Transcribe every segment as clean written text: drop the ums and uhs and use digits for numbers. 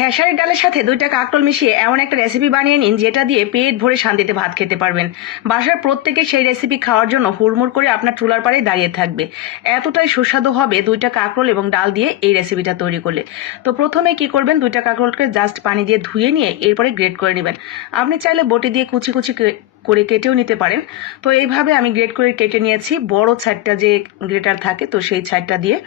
খেসারির ডালের সাথে 2টা কাঁকরোল মিশিয়ে এমন একটা রেসিপি বানিয়ে নিন যেটা দিয়ে পেট ভরে শান্তিতে ভাত খেতে পারবেন। বাসার প্রত্যেকে সেই রেসিপি খাওয়ার জন্য হুড়মুড় করে আপনার চুলার পাড়ে দাঁড়িয়ে থাকবে। এতটাই সুস্বাদু হবে 2টা কাঁকরোল এবং ডাল দিয়ে এই রেসিপিটা তৈরি করলে। তো প্রথমে কি করবেন, 2টা কাঁকরোলকে জাস্ট পানি দিয়ে ধুয়ে নিয়ে এরপরে গ্রেট করে নেবেন। আপনি চাইলে বটি দিয়ে কুচি কুচি করে কেটেও নিতে পারেন। তো এইভাবে আমি গ্রেট করে কেটে নিয়েছি, বড় ছাইডটা যে গ্রেটার থাকে তো সেই ছাইডটা দিয়ে।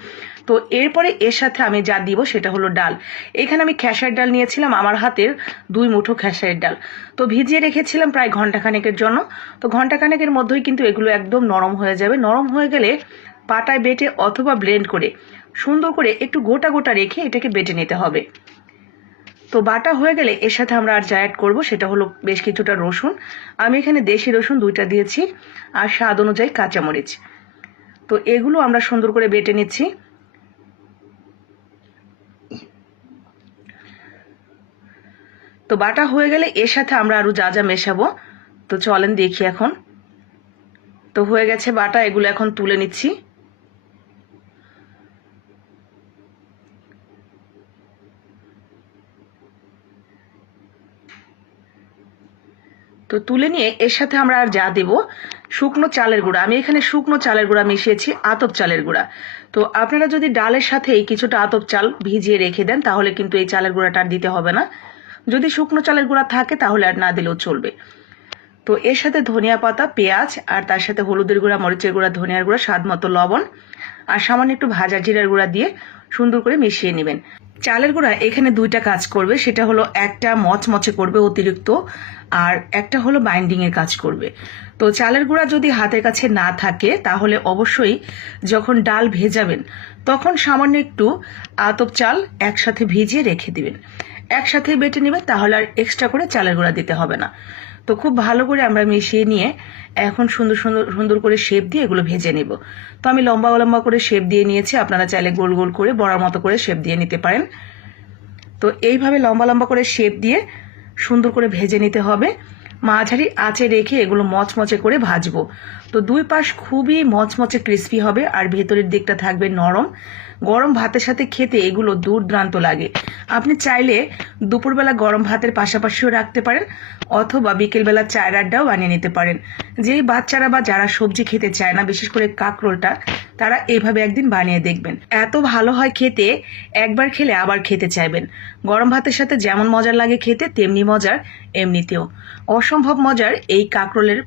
তো এরপরে এর সাথে আমি যা দিব সেটা হলো ডাল। এখানে আমি খেসারির ডাল নিয়েছিলাম, আমার হাতের 2 মুঠো খেসারির ডাল। তো ভিজিয়ে রেখেছিলাম প্রায় ঘন্টাখানেকের জন্য। তো ঘন্টাখানেকের মধ্যেই কিন্তু এগুলো একদম নরম হয়ে যাবে। নরম হয়ে গেলে পাটায় বেটে অথবা ব্লেন্ড করে সুন্দর করে একটু গোটা গোটা রেখে এটাকে বেটে নিতে হবে। তো বাটা হয়ে গেলে এর সাথে আমরা আর যা অ্যাড করবো সেটা হলো বেশ কিছুটা রসুন। আমি এখানে দেশি রসুন 2টা দিয়েছি, আর স্বাদ অনুযায়ী কাঁচামরিচ। তো এগুলো আমরা সুন্দর করে বেটে নিচ্ছি। তো বাটা হয়ে গেলে এর সাথে আমরা আরো যা যা মেশাবো তো চলেন দেখি এখন। তো হয়ে গেছে বাটা, এগুলো এখন তুলে নিচ্ছি। তো তুলে নিয়ে এর সাথে আমরা আর যা দেব, শুকনো চালের গুঁড়া। আমি এখানে শুকনো চালের গুঁড়া মিশিয়েছি, আতপ চালের গুঁড়া। তো আপনারা যদি ডালের সাথে কিছুটা আতপ চাল ভিজিয়ে রেখে দেন তাহলে কিন্তু এই চালের গুঁড়াটা আর দিতে হবে না। যদি শুকনো চালের গুঁড়া থাকে তাহলে আর না দিলেও চলবে। তো এর সাথে ধনিয়া পাতা, পেঁয়াজ, আর তার সাথে হলুদের গুঁড়া, মরিচের গুঁড়া, ধনিয়ার গুঁড়া, স্বাদ মতো লবণ, আর সামান্য একটু ভাজা জিরার গুঁড়া দিয়ে সুন্দর করে মিশিয়ে নেবেন। চালের গুঁড়া এখানে 2টা কাজ করবে, সেটা হলো একটা মচমচে করবে অতিরিক্ত, আর একটা হলো বাইন্ডিং এর কাজ করবে। তো চালের গুঁড়া যদি হাতের কাছে না থাকে তাহলে অবশ্যই যখন ডাল ভেজাবেন তখন সামান্য একটু আতপ চাল একসাথে ভিজিয়ে রেখে দিবেন, একসাথে বেটে নেবেন, তাহলে আর এক্সট্রা করে চালের গুঁড়া দিতে হবে না। তো খুব ভালো করে আমরা মিশিয়ে নিয়ে এখন সুন্দর সুন্দর সুন্দর করে শেপ দিয়ে এগুলো ভেজে নেব। তো আমি লম্বা লম্বা করে শেপ দিয়ে নিয়েছি, আপনারা চাইলে গোল গোল করে বড়ার মতো করে শেপ দিয়ে নিতে পারেন। তো এইভাবে লম্বা লম্বা করে শেপ দিয়ে সুন্দর করে ভেজে নিতে হবে। মাঝারি আঁচে রেখে এগুলো মচমচে করে ভাজবো। তো 2 পাশ খুবই মচমচে ক্রিস্পি হবে, আর ভেতরের দিকটা থাকবে নরম। গরম ভাতের সাথে খেতে এগুলো দুর্দান্ত লাগে। আপনি চাইলে দুপুরবেলা গরম ভাতের পাশাপাশিও রাখতে পারেন, অথবা বিকেলবেলা চায়ের আড্ডাও বানিয়ে নিতে পারেন। যেই বাচ্চারা বা যারা সবজি খেতে চায় না, বিশেষ করে কাঁকরোলটা, তারা এইভাবে একদিন বানিয়ে দেখবেন। এত ভালো হয় খেতে, একবার খেলে আবার খেতে চাইবেন। গরম ভাতের সাথে যেমন মজার লাগে খেতে, তেমনি মজার এমনিতেও। অসম্ভব মজার এই কাঁকরোলের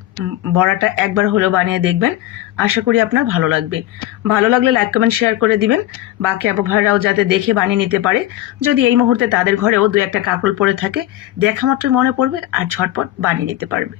বড়াটা একবার হলেও বানিয়ে দেখবেন, আশা করি আপনার ভালো লাগবে। ভালো লাগলে লাইক কমেন্ট শেয়ার করে দিবেন, বাকি আপু ভাইরাও যাতে দেখে বানিয়ে নিতে পারে। যদি এই মুহূর্তে তাদের ঘরেও 2-1টা কাঁকরোল পড়ে থাকে, দেখা মাত্রই মনে পড়বে আর ঝটপট বানিয়ে নিতে পারবে।